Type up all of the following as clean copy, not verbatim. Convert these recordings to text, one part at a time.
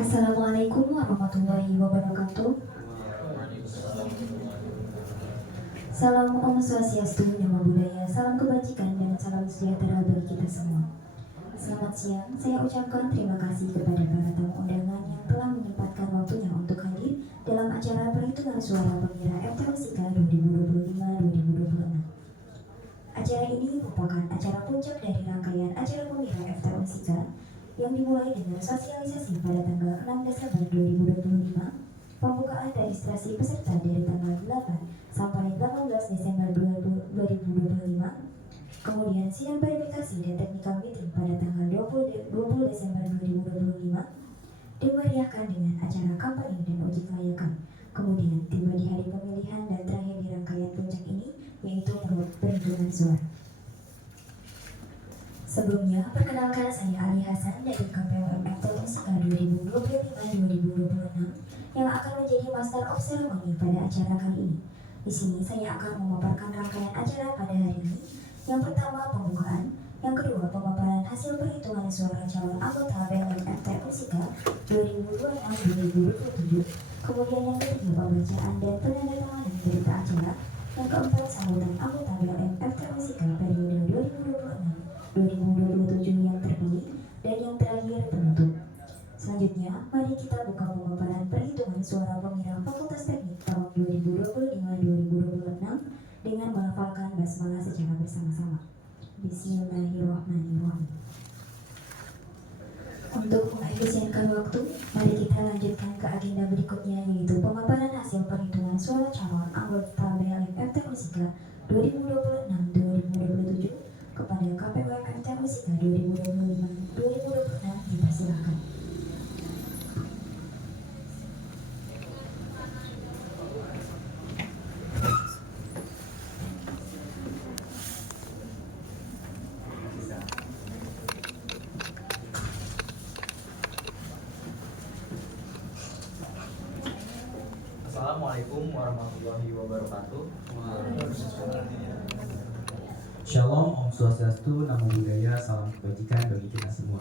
Assalamualaikum warahmatullahi wabarakatuh. Salam Om Swastiastu, Namo Buddhaya, salam kebajikan dan salam sejahtera bagi kita semua. Selamat siang, saya ucapkan terima kasih kepada para tamu undangan yang telah menyempatkan waktunya untuk hadir dalam acara perhitungan suara pengira FTUSIKA 2025-2026. Acara ini merupakan acara puncak dari rangkaian acara pengira FTUSIKA yang dimulai dengan sosialisasi pada tanggal 6 Desember 2025, pembukaan registrasi peserta dari tanggal 8 sampai 18 Desember 2025, kemudian sidang verifikasi dan technical meeting pada tanggal 20 Desember 2025, dimeriahkan dengan acara kampanye dan uji kelayakan. Kemudian tiba di hari pemilihan dan terakhir di rangkaian puncak ini, yaitu perhitungan suara. Sebelumnya, perkenalkan saya Ali Hasan dari KPU FTUSIKA 2025-2026 yang akan menjadi Master of Ceremony pada acara kali ini. Di sini saya akan memaparkan rangkaian acara pada hari ini. Yang pertama, pembukaan. Yang kedua, pemaparan hasil perhitungan suara calon anggota BLM FTUSIKA 2026-2027. Kemudian yang ketiga, pembacaan dan penandatanganan berita acara. Yang keempat, sambutan anggota BLM FTUSIKA periode 2026-2027 yang terpilih, dan yang terakhir penutup. Selanjutnya, mari kita buka pemaparan perhitungan suara pengira Fakultas Teknik tahun 2025-2026 dengan melafalkan basmalah secara bersama-sama. Bismillahirrahmanirrahim. Untuk mengefisienkan waktu, mari kita lanjutkan ke agenda berikutnya, yaitu pemaparan hasil perhitungan suara calon anggota BLM FTUSIKA 2026-2027 kepada KPU FTUSIKA 2025-2026. Dipersilakan. Assalamualaikum warahmatullahi wabarakatuh. Shalom, Om Swastiastu, Namo Buddhaya, salam kebajikan bagi kita semua.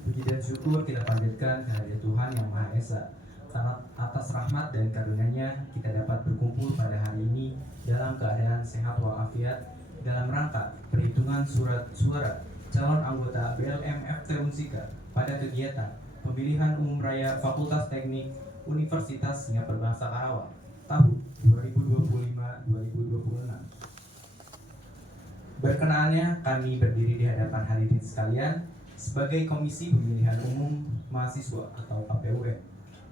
Puji dan syukur kita panjatkan kehadirat Tuhan Yang Maha Esa. Sangat atas rahmat dan karunia-Nya kita dapat berkumpul pada hari ini dalam keadaan sehat walafiat dalam rangka perhitungan surat suara calon anggota BLM FTUSIKA pada kegiatan pemilihan umum raya Fakultas Teknik Universitas Singapura Bangsa Karawang tahun 2025-2026. Berkenannya kami berdiri di hadapan hadirin sekalian sebagai Komisi Pemilihan Umum Mahasiswa atau KPUM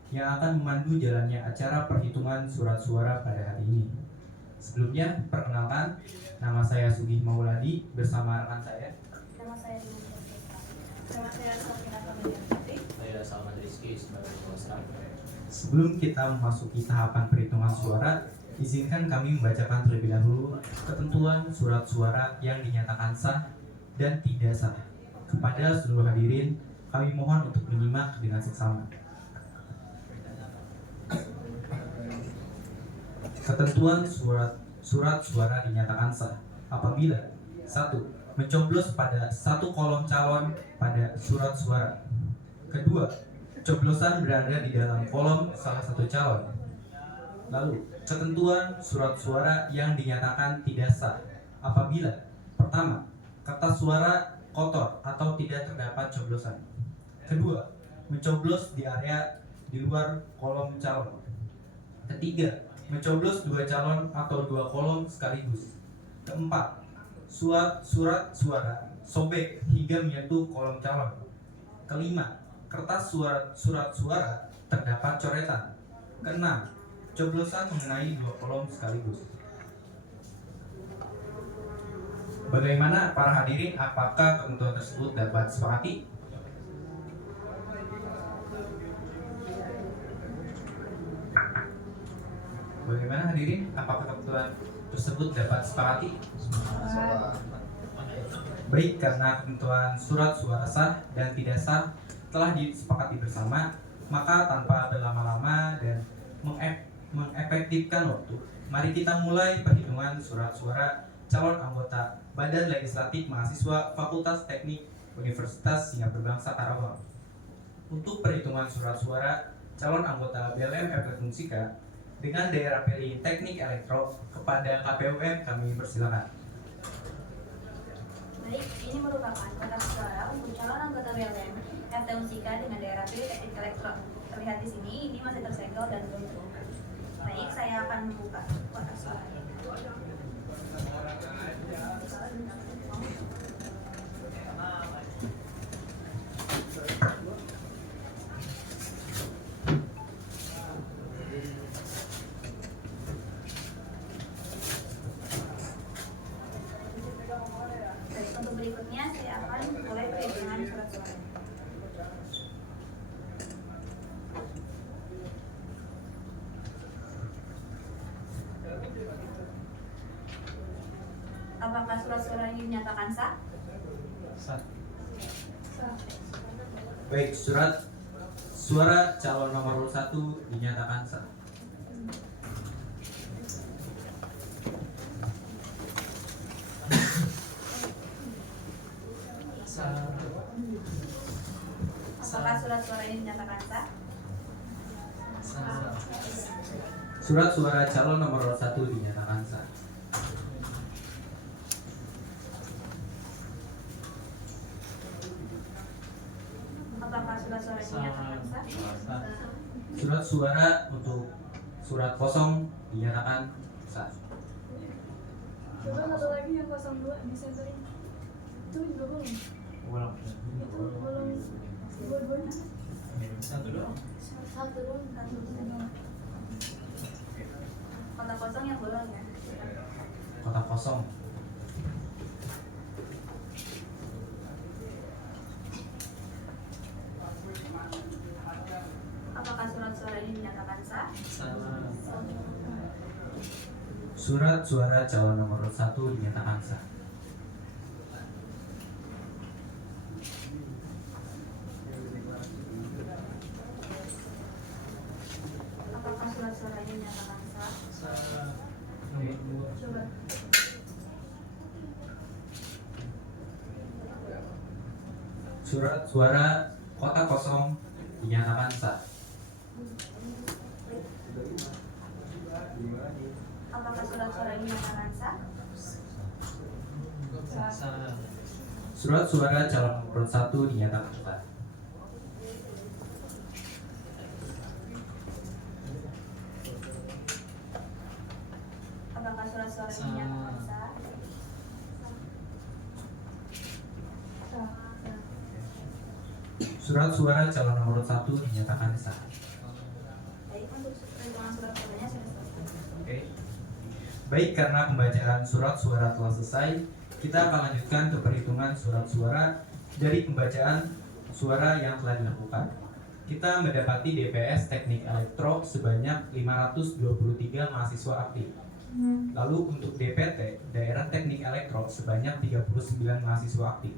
yang akan memandu jalannya acara perhitungan surat suara pada hari ini. Sebelumnya, perkenalkan, nama saya Sugih Mauladi bersama rekan saya. Nama saya Dwi Puspita. Nama saya Sofina Familyarti. Saya Salman Rizky sebagai Kepala. Sebelum kita memasuki tahapan perhitungan suara, izinkan kami membacakan terlebih dahulu ketentuan surat suara yang dinyatakan sah dan tidak sah. Kepada seluruh hadirin, kami mohon untuk menyimak dengan seksama. Ketentuan surat suara dinyatakan sah apabila 1. Mencoblos pada satu kolom calon pada surat suara. Kedua, coblosan berada di dalam kolom salah satu calon. Lalu, ketentuan surat suara yang dinyatakan tidak sah apabila pertama, kertas suara kotor atau tidak terdapat coblosan. Kedua, mencoblos di area di luar kolom calon. Ketiga, mencoblos dua calon atau dua kolom sekaligus. Keempat, surat suara sobek hingga menyentuh kolom calon. Kelima, kertas surat suara terdapat coretan. Keenam, coblosan mengenai dua kolom sekaligus. Bagaimana para hadirin, apakah ketentuan tersebut dapat disepakati? Bagaimana hadirin, apakah ketentuan tersebut dapat disepakati? Baik, karena ketentuan surat suara sah dan tidak sah telah disepakati bersama, maka tanpa berlama-lama dan mengefektifkan waktu, mari kita mulai perhitungan surat suara calon anggota Badan Legislatif Mahasiswa Fakultas Teknik Universitas Singapura Bangsa Karawang. Untuk perhitungan surat suara calon anggota BLM FT Unsika dengan daerah pilih teknik elektro kepada KPUM kami persilakan. Baik, ini merupakan kotak suara untuk calon anggota BLM FT Unsika dengan daerah pilih teknik elektro. Terlihat di sini, ini masih tersegel dan belum terbuka. Baik, saya akan membuka kotak suara. Baik, untuk berikutnya saya akan mulai perhitungan surat suara. Apakah surat suara ini dinyatakan sah? Sah. Baik, surat suara calon nomor 1 dinyatakan sah. Apakah surat suara ini dinyatakan sah? Surat suara calon nomor 1 dinyatakan sah. Apakah surat suara ini dinyatakan sah? Surat suara untuk surat kosong dinyatakan sah. Coba satu lagi yang 02 disenterin. Itu juga belum. Itu belum dua-duanya. Satu doang. Satu doang. Kotak kosong yang belum ya? Kotak kosong. Apakah surat suara ini dinyatakan sah? Surat suara calon nomor 1 dinyatakan sah. Apakah surat suara ini dinyatakan sah? Coba. Surat suara kotak kosong dinyatakan sah. Apakah surat suara ini dinyatakan sah? Surat suara calon nomor 1 dinyatakan sah. Apakah surat suara ini dinyatakan sah? Surat suara calon nomor 1 dinyatakan sah. Baik, untuk perhitungan surat suaranya sudah selesai. Oke. Baik, karena pembacaan surat suara telah selesai, kita akan lanjutkan ke perhitungan surat suara dari pembacaan suara yang telah dilakukan. Kita mendapati DPS Teknik Elektro sebanyak 523 mahasiswa aktif. Lalu untuk DPT, Daerah Teknik Elektro sebanyak 39 mahasiswa aktif.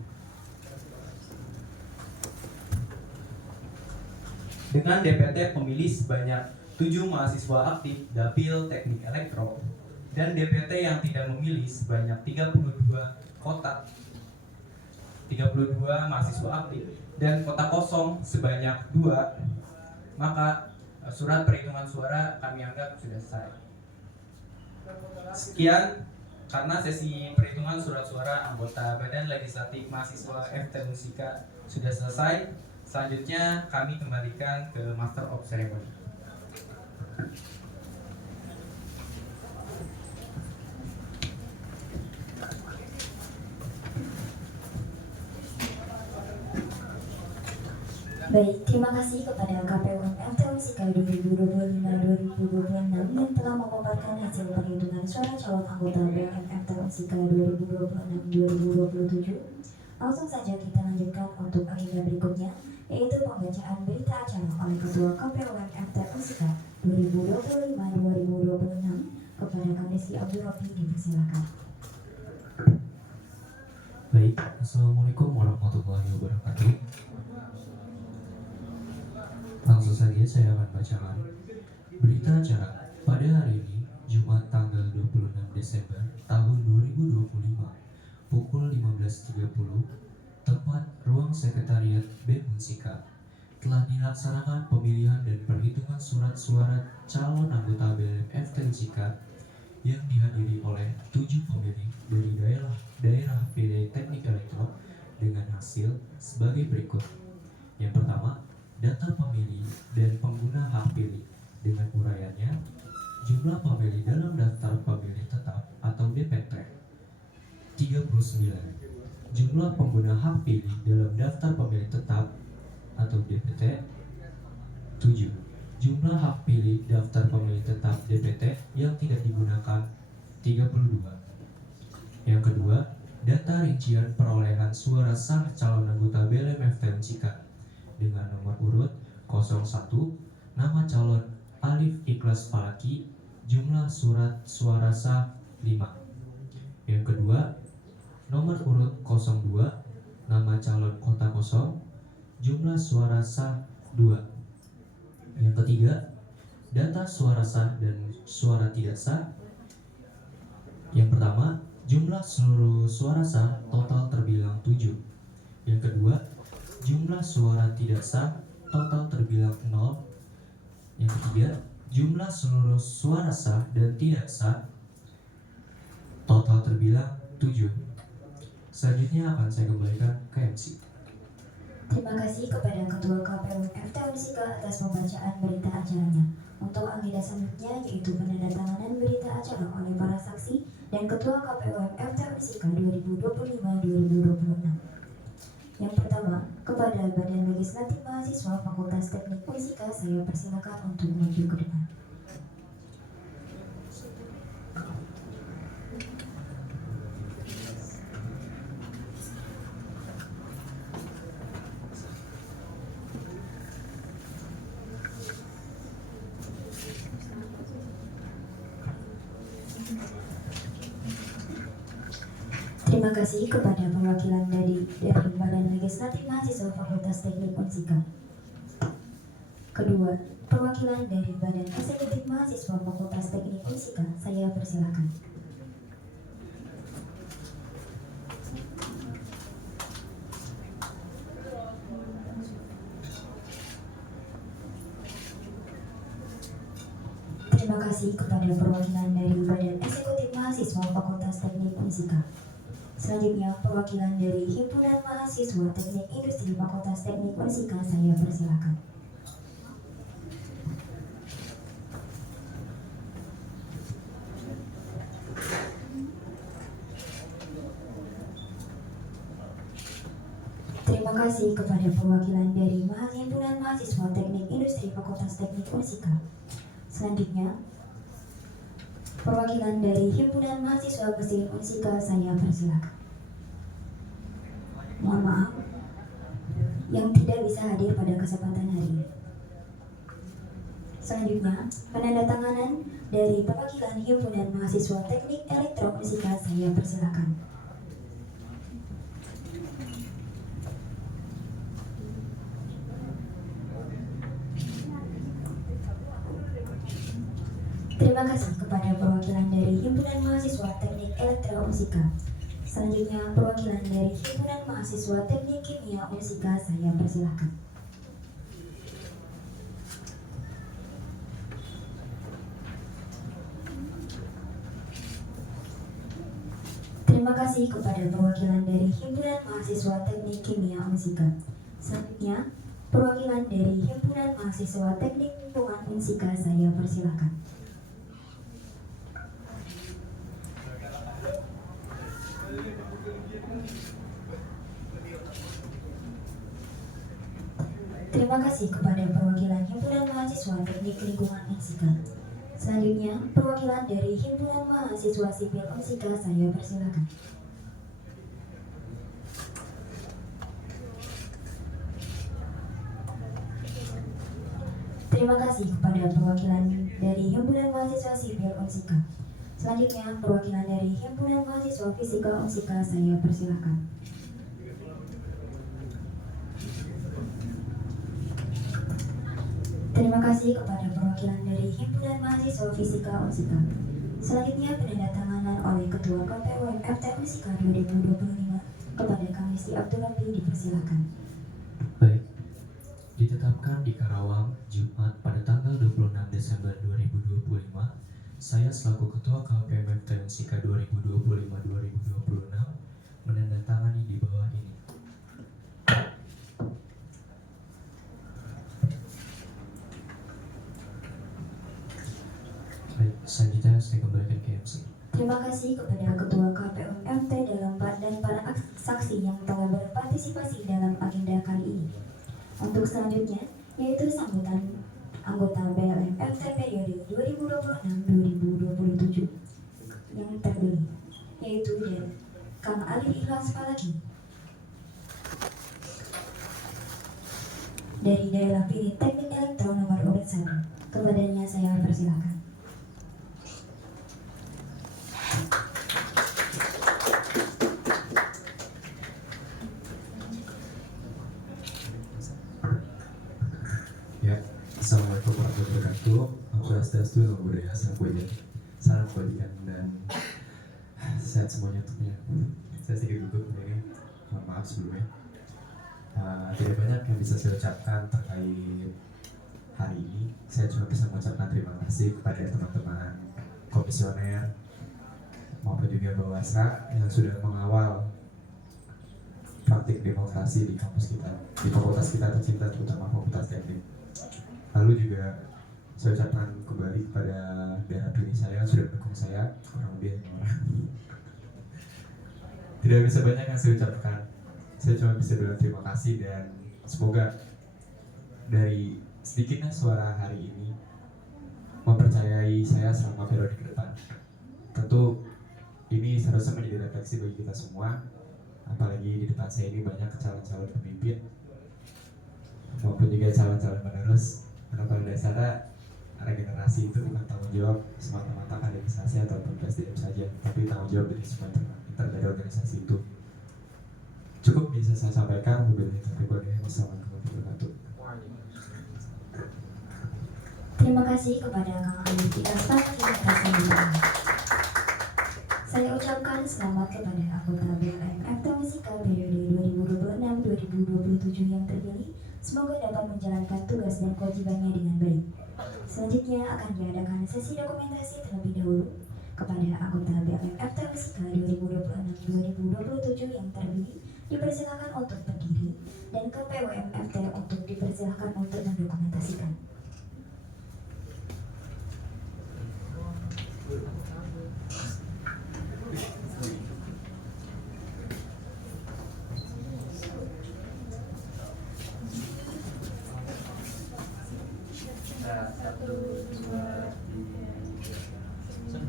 Dengan DPT pemilih sebanyak 7 mahasiswa aktif Dapil Teknik Elektro dan DPT yang tidak memilih sebanyak 32 kotak 32 mahasiswa aktif dan kotak kosong sebanyak 2, maka surat perhitungan suara kami anggap sudah selesai. Sekian, karena sesi perhitungan surat suara anggota Badan Legislatif Mahasiswa FT Unsika sudah selesai. Selanjutnya kami kembalikan ke Master of Ceremony. Baik, terima kasih kepada KPUM FT Unsika 2025-2026 yang telah memaparkan hasil perhitungan suara calon anggota BLM FT Unsika 2026-2027. Langsung saja kita lanjutkan untuk agenda berikutnya, yaitu pembacaan berita acara oleh Ketua KPUM FT Unsika 2025-2026 kepada Kadesi Abdul Rofi, dipersilakan. Baik, Assalamualaikum warahmatullahi wabarakatuh. Langsung saja saya akan bacakan berita acara pada hari ini, Jumat tanggal 26 Desember tahun 2025, pukul 15.30, tempat ruang sekretariat BEM Unsika, telah dilaksanakan pemilihan dan perhitungan surat suara calon anggota BLM FTUSIK yang dihadiri oleh 7 pemilih dari daerah PD Teknik Elektro dengan hasil sebagai berikut. Yang pertama, data pemilih dan pengguna hak pilih dengan uraiannya. Jumlah pemilih dalam daftar pemilih tetap atau DPT 39. Jumlah pengguna hak pilih dalam daftar pemilih tetap atau DPT 7. Jumlah hak pilih daftar pemilih tetap DPT yang tidak digunakan 32. Yang kedua, data rincian perolehan suara sah calon anggota BLM FTUSIK dengan nomor urut 01, nama calon Alif Ikhlas Falaki, jumlah surat suara sah 5. Yang kedua, nomor urut 02, nama calon Kota Kosong, jumlah suara sah 2. Yang ketiga, data suara sah dan suara tidak sah. Yang pertama, jumlah seluruh suara sah total terbilang 7. Yang kedua, jumlah suara tidak sah total terbilang 0. Yang ketiga, jumlah seluruh suara sah dan tidak sah total terbilang 7. Selanjutnya akan saya kembalikan ke MC. Terima kasih kepada Ketua KPU FTUSIK atas pembacaan berita acaranya. Untuk agenda selanjutnya yaitu penandatanganan berita acara oleh para saksi dan Ketua KPU FTUSIK 2025-2026. Yang pertama, kepada Badan Legislatif Mahasiswa Fakultas Teknik Unsika, saya persilakan untuk maju ke depan. Terima kasih kepada perwakilan dari Badan Legislatif Mahasiswa Fakultas Teknik Unsika. Kedua, perwakilan dari Badan Eksekutif Mahasiswa Fakultas Teknik Unsika, saya persilakan. Terima kasih kepada perwakilan dari Badan Eksekutif Mahasiswa Fakultas Teknik Unsika. Selanjutnya, perwakilan dari Himpunan Mahasiswa Teknik Industri Fakultas Teknik Unsika, saya persilakan. Terima kasih kepada perwakilan dari Himpunan Mahasiswa Teknik Industri Fakultas Teknik Unsika. Selanjutnya, perwakilan dari Himpunan Mahasiswa Mesin Unsika, saya persilakan. Mohon maaf yang tidak bisa hadir pada kesempatan hari ini. Selanjutnya, penandatanganan dari perwakilan Himpunan Mahasiswa Teknik Elektro Unsika, saya persilakan. Terima kasih kepada perwakilan dari Himpunan Mahasiswa Teknik Elektro Unsika. Selanjutnya, perwakilan dari Himpunan Mahasiswa Teknik Kimia Unsika, saya persilakan. Terima kasih kepada perwakilan dari Himpunan Mahasiswa Teknik Kimia Unsika. Selanjutnya, perwakilan dari Himpunan Mahasiswa Teknik Lingkungan Unsika, saya persilakan. Terima kasih kepada perwakilan Himpunan Mahasiswa Teknik Lingkungan Unsika. Selanjutnya, perwakilan dari Himpunan Mahasiswa Sipil Unsika, saya persilakan. Terima kasih kepada perwakilan dari Himpunan Mahasiswa Sipil Unsika. Selanjutnya, perwakilan dari Himpunan Mahasiswa Fisika Unsika, saya persilakan. Terima kasih kepada perwakilan dari Himpunan Mahasiswa Fisika Unsika. Selanjutnya, penandatanganan oleh Ketua KPU FT Unsika 2025 kepada Kamisti Abdul Rabbi, dipersilakan. Baik, ditetapkan di Karawang, Jumat pada tanggal 26 Desember 2025, saya selaku Ketua KPM FTMSIKA 2025-2026 menandatangani di bawah ini. Baik, selanjutnya saya kembalikan ke MC. Terima kasih kepada Ketua KPUMT dan para saksi yang telah berpartisipasi dalam agenda kali ini. Untuk selanjutnya, yaitu sambutan anggota BLM FT periode 2026-2027 yang terpilih, yaitu dari Kang Ali Ikhlas Falaki dari daerah pilih teknik elektro nomor urut 1. Kepadanya saya persilakan. Ya, assalamualaikum warahmatullahi wabarakatuh. Om Swastiastu, Namo Buddhaya, Salam kebajikan dan sehat semuanya untuknya. Saya sedikit gugup ini, mohon maaf sebelumnya. Tidak banyak yang bisa saya ucapkan terkait hari ini. Saya cuma bisa mengucapkan terima kasih kepada teman-teman komisioner maupun juga Bawasra yang sudah mengawal praktik demokrasi di kampus kita, di fakultas kita tercinta, terutama fakultas teknik. Lalu juga saya ucapkan kembali kepada daerah pilih saya yang sudah mendukung saya, kurang lebih 5 orang. Tidak bisa banyak yang saya ucapkan. Saya cuma bisa bilang terima kasih dan semoga dari sedikitnya suara hari ini mempercayai saya selama periode ke depan. Tentu ini seharusnya menjadi refleksi bagi kita semua, apalagi di depan saya ini banyak calon-calon pemimpin maupun juga calon-calon penerus. Karena pada dasarnya regenerasi itu bukan tanggung jawab semata-mata kaderisasi ataupun PSDM saja, tapi tanggung jawab dari semua dari organisasi itu. Cukup bisa saya sampaikan. Wassalamualaikum warahmatullahi wabarakatuh. Terima kasih kepada Kang Ali Ikhlas Falaki atas sambutannya. Saya ucapkan selamat kepada anggota BLM FTMSIKA periode 2026-2027 yang terpilih. Semoga dapat menjalankan tugas dan kewajibannya dengan baik. Selanjutnya akan diadakan sesi dokumentasi terlebih dahulu kepada anggota BLM FTMSIKA 2026-2027 yang terpilih. Dipersilakan untuk berdiri dan ke PWM-FT untuk dipersilakan untuk mendokumentasikan. Satu, dua, tiga.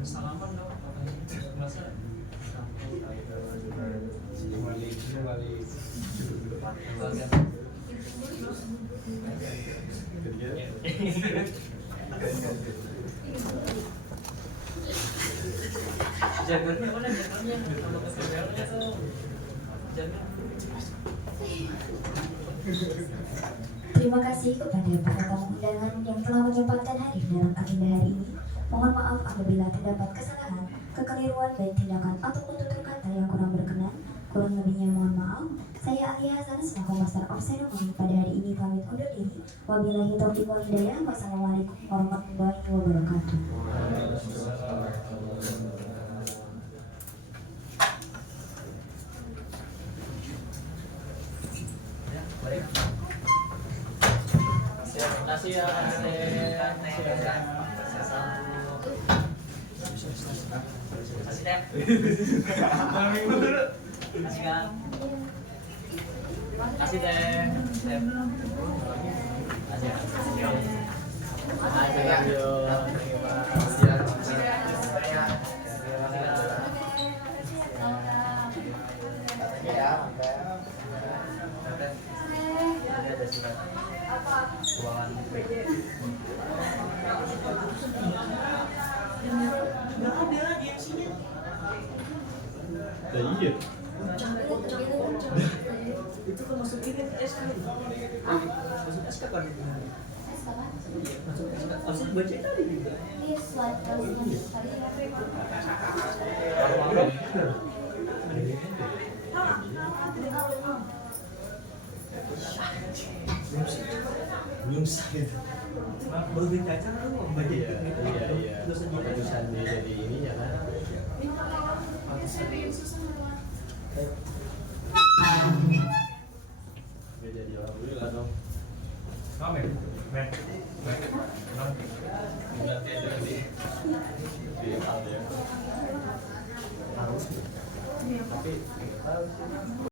Salaman dong, masa? Satu, balik. Jagoannya mana jagoannya? Kalau keseluruhannya tuh jagoan. Terima kasih kepada para tamu undangan yang telah menyempatkan hadir dalam agenda hari ini. Mohon maaf apabila terdapat kesalahan, kekeliruan, baik tindakan ataupun tutur kata yang kurang berkenan. Kurang lebihnya mohon maaf. Saya Ali Hasan selaku Master of Ceremony pada hari ini pamit undur diri. Wabillahi taufiq wal hidayah. Wassalamualaikum warahmatullahi wabarakatuh. Terima kasih ya. Kasih deh. Kasih kan. Kasih teh. Iya. Itu kan masukin SK. Masuk SK kan? Masuk SK. Harusnya baca tadi. Ini slide tadi. belum sah gitu. Baru bikin acara lu mau baca Iya, gitu. iya. Terus gitu. Keputusan dia jadi ininya kan. Dia jadi alhamdulillah dong. Kamen. Men. Udah kayak jadi di hal ya. Harus. Tapi tahu sih.